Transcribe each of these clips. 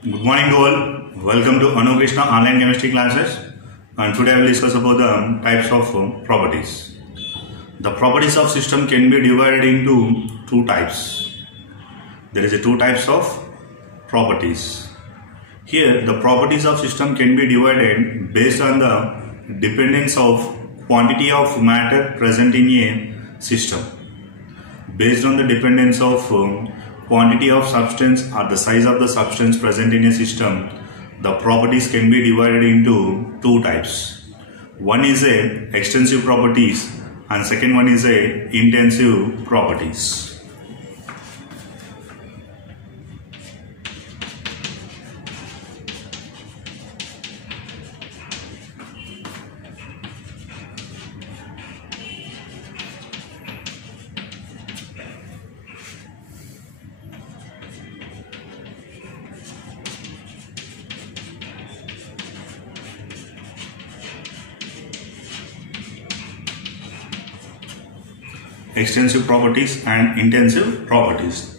Good morning to all. Welcome to Anu Krishna online chemistry classes. And today I will discuss about the types of properties. The properties of system can be divided into two types. There is two types of properties. Here the properties of system can be divided based on the dependence of quantity of matter present in a system. Based on the dependence of quantity of substance or the size of the substance present in a system, the properties can be divided into two types. One is a extensive properties and second one is a intensive properties. Extensive properties and intensive properties.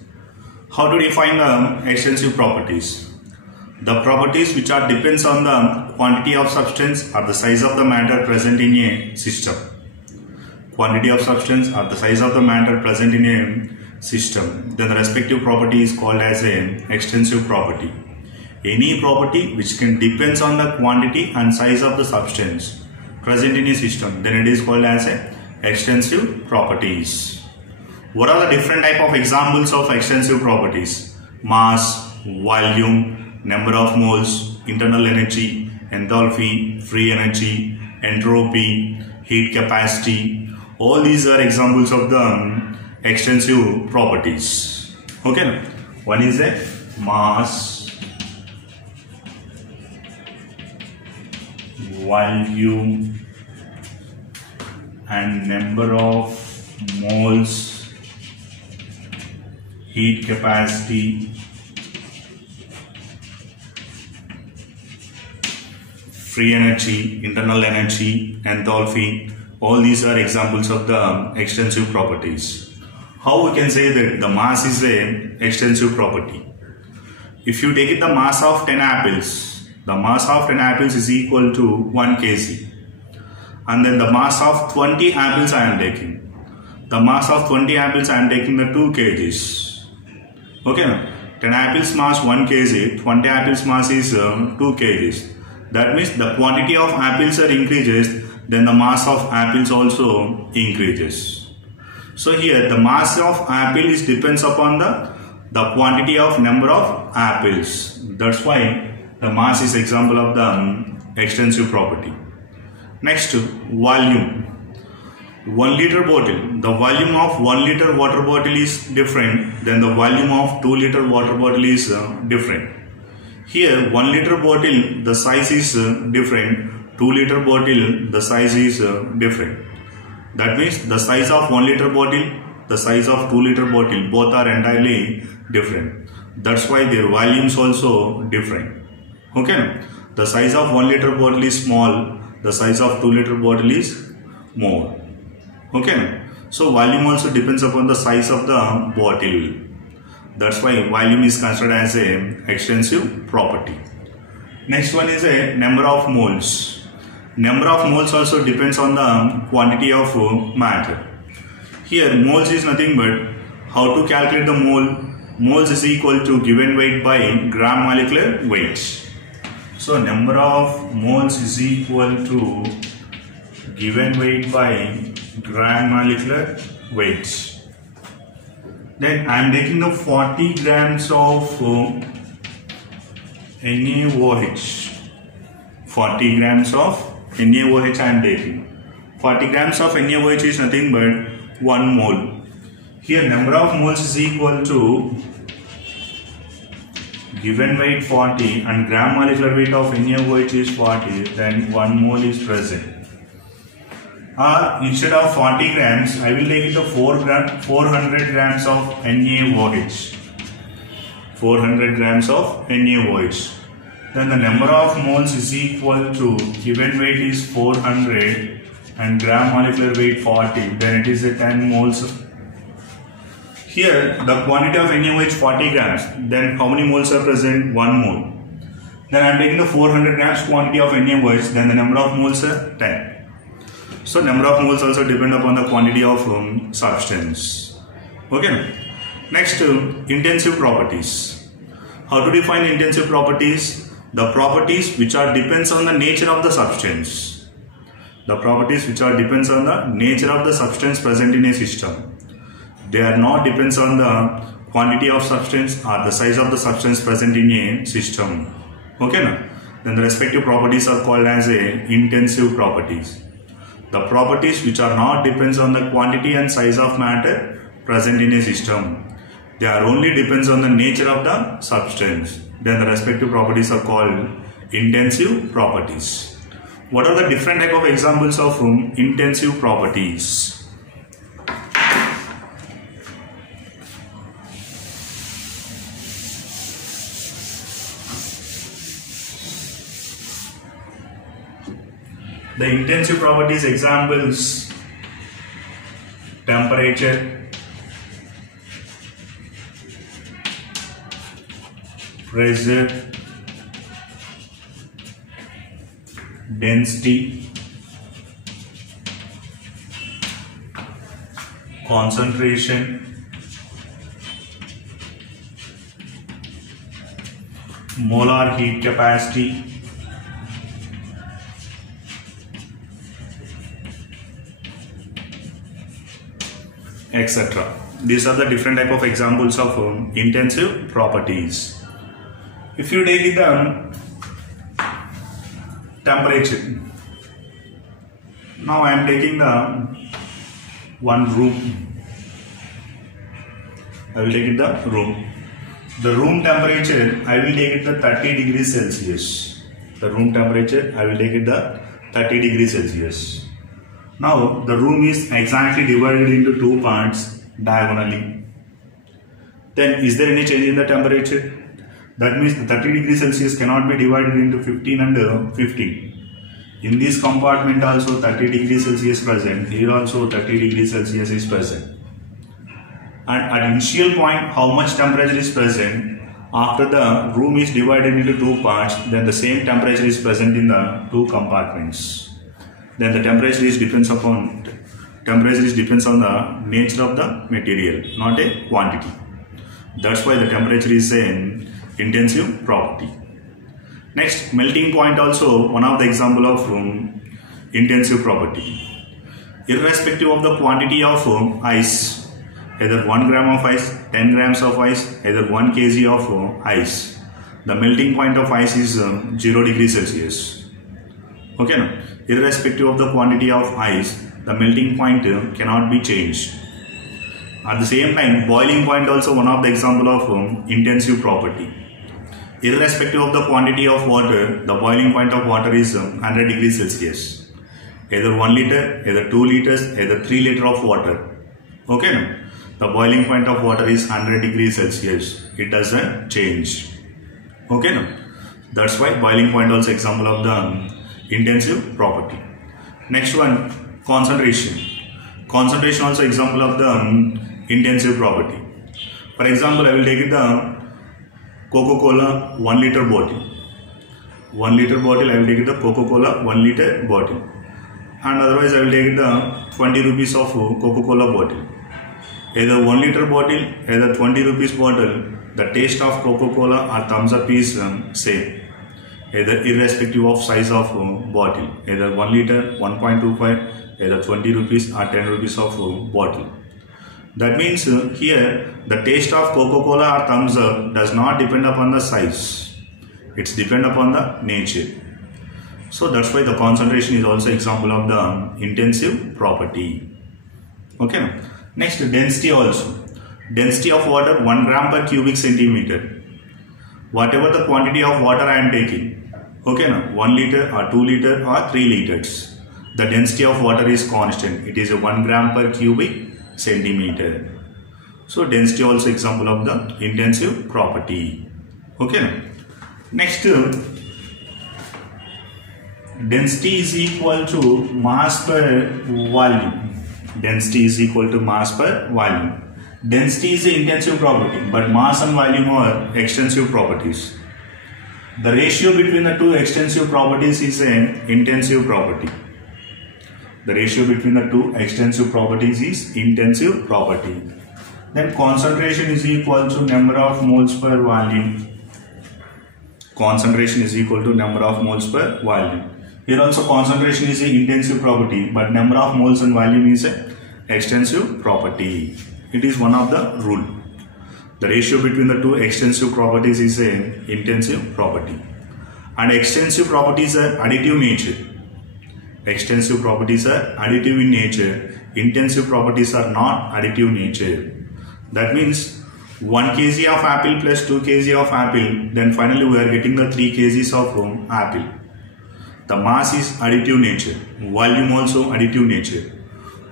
How to define the extensive properties? The properties which are depends on the quantity of substance or the size of the matter present in a system. Quantity of substance or the size of the matter present in a system. Then the respective property is called as an extensive property. Any property which can depends on the quantity and size of the substance present in a system, then it is called as a extensive properties. What are the different type of examples of extensive properties? Mass, volume, number of moles, internal energy, enthalpy, free energy, entropy, heat capacity. All these are examples of the extensive properties. Okay. One is a mass, volume, and number of moles, heat capacity, free energy, internal energy, enthalpy. All these are examples of the extensive properties. How we can say that the mass is a extensive property? If you take the mass of 10 apples, the mass of 10 apples is equal to 1 kg. And then the mass of 20 apples I am taking. The mass of 20 apples I am taking the 2 kgs. Okay, 10 apples mass 1 kg, 20 apples mass is 2 kgs. That means the quantity of apples are increases, then the mass of apples also increases. So here the mass of apple is depends upon the quantity of number of apples. That's why the mass is example of the extensive property. Next, volume. 1 liter bottle. The volume of 1 liter water bottle is different than the volume of 2 liter water bottle is different. Here 1 liter bottle the size is different. 2 liter bottle the size is different. That means the size of 1 liter bottle, the size of 2 liter bottle, both are entirely different. That's why their volumes also different. Okay. The size of 1 liter bottle is small. The size of 2 liter bottle is more. Okay. So volume also depends upon the size of the bottle. That's why volume is considered as a extensive property. Next one is a number of moles. Number of moles also depends on the quantity of matter. Here moles is nothing but how to calculate the mole. Moles is equal to given weight by gram molecular weight. So number of moles is equal to given weight by gram molecular weight. Then I am taking the 40 grams of NaOH. 40 grams of NaOH I am taking. 40 grams of NaOH is nothing but 1 mole. Here number of moles is equal to given weight 40 and gram molecular weight of NaOH is 40, then 1 mole is present. Or instead of 40 grams, I will take it to 400 grams of NaOH. 400 grams of NaOH. Then the number of moles is equal to given weight is 400 and gram molecular weight 40. Then it is a 10 moles. Here the quantity of NaOH is 40 grams. Then how many moles are present? 1 mole. Then I am taking the 400 grams quantity of NaOH. Then the number of moles are 10. So number of moles also depend upon the quantity of substance. Okay. Next, intensive properties. How to define intensive properties? The properties which are depends on the nature of the substance. The properties which are depends on the nature of the substance present in a system. They are not depends on the quantity of substance or the size of the substance present in a system. Okay, na? Then the respective properties are called as intensive properties. The properties which are not depends on the quantity and size of matter present in a system. They are only depends on the nature of the substance. Then the respective properties are called intensive properties. What are the different type of examples of intensive properties? The intensive properties examples: temperature, pressure, density, concentration, molar heat capacity, etc. These are the different type of examples of intensive properties. If you take the temperature, now I am taking the one room. I will take it the room. The room temperature I will take it the 30 degrees Celsius. The room temperature I will take it the 30 degrees Celsius. Now the room is exactly divided into two parts diagonally. Then is there any change in the temperature? That means the 30 degrees Celsius cannot be divided into 15 and 15. In this compartment also 30 degrees Celsius present. Here also 30 degrees Celsius is present. And at initial point how much temperature is present? After the room is divided into two parts, then the same temperature is present in the two compartments. Then the temperature depends on the nature of the material, not a quantity. That's why the temperature is an intensive property. Next, melting point also one of the example of intensive property. Irrespective of the quantity of ice, either 1 gram of ice, 10 grams of ice, either 1 kg of ice, the melting point of ice is 0 degrees Celsius. Okay, no? Irrespective of the quantity of ice, the melting point cannot be changed. At the same time, boiling point also one of the example of intensive property. Irrespective of the quantity of water, the boiling point of water is 100 degrees Celsius. Either 1 liter, either 2 liters, either 3 liters of water. Okay, no? The boiling point of water is 100 degrees Celsius. It doesn't change. Okay, no? That's why boiling point also example of the intensive property. Next one, concentration. Concentration also example of the intensive property. For example, I will take it the Coca-Cola 1 liter bottle. 1 liter bottle, I will take it the Coca-Cola 1 liter bottle. And otherwise I will take it the 20 rupees of Coca-Cola bottle. Either 1 liter bottle, either 20 rupees bottle, the taste of Coca-Cola or thumbs up is same. Either irrespective of size of bottle, either 1 liter, 1.25, either 20 rupees or 10 rupees of bottle. That means here the taste of Coca-Cola or thumbs up does not depend upon the size. It's depend upon the nature. So that's why the concentration is also example of the intensive property. Okay. Next, density also. Density of water 1 gram per cubic centimeter. Whatever the quantity of water I am taking, okay, now 1 liter or 2 liter or 3 liters, the density of water is constant. It is a 1 gram per cubic centimeter. So density also example of the intensive property. Okay. Next, density is equal to mass per volume. Density is equal to mass per volume. Density is the intensive property, but mass and volume are extensive properties. The ratio between the two extensive properties is an intensive property. The ratio between the two extensive properties is intensive property. Then concentration is equal to number of moles per volume. Concentration is equal to number of moles per volume. Here also concentration is an intensive property, but number of moles and volume is an extensive property. It is one of the rule. The ratio between the two extensive properties is an intensive property. And extensive properties are additive nature. Extensive properties are additive in nature. Intensive properties are not additive nature. That means 1 kg of apple plus 2 kg of apple, then finally we are getting the 3 kgs of apple. The mass is additive nature. Volume also additive nature.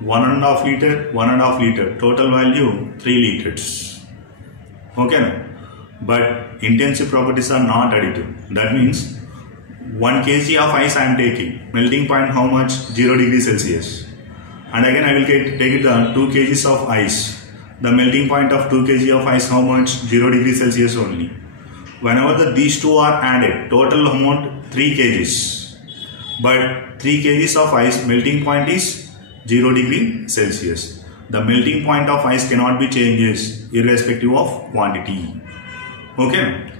1.5 liter, 1.5 liter. Total value 3 liters. Okay now? But intensive properties are not additive. That means 1 kg of ice I am taking. Melting point how much? 0 degrees Celsius. And again I will take it the 2 kgs of ice. The melting point of 2 kg of ice how much? 0 degrees Celsius only. Whenever these two are added, total amount 3 kgs. But 3 kgs of ice melting point is 0 degree Celsius. The melting point of ice cannot be changed irrespective of quantity. Okay.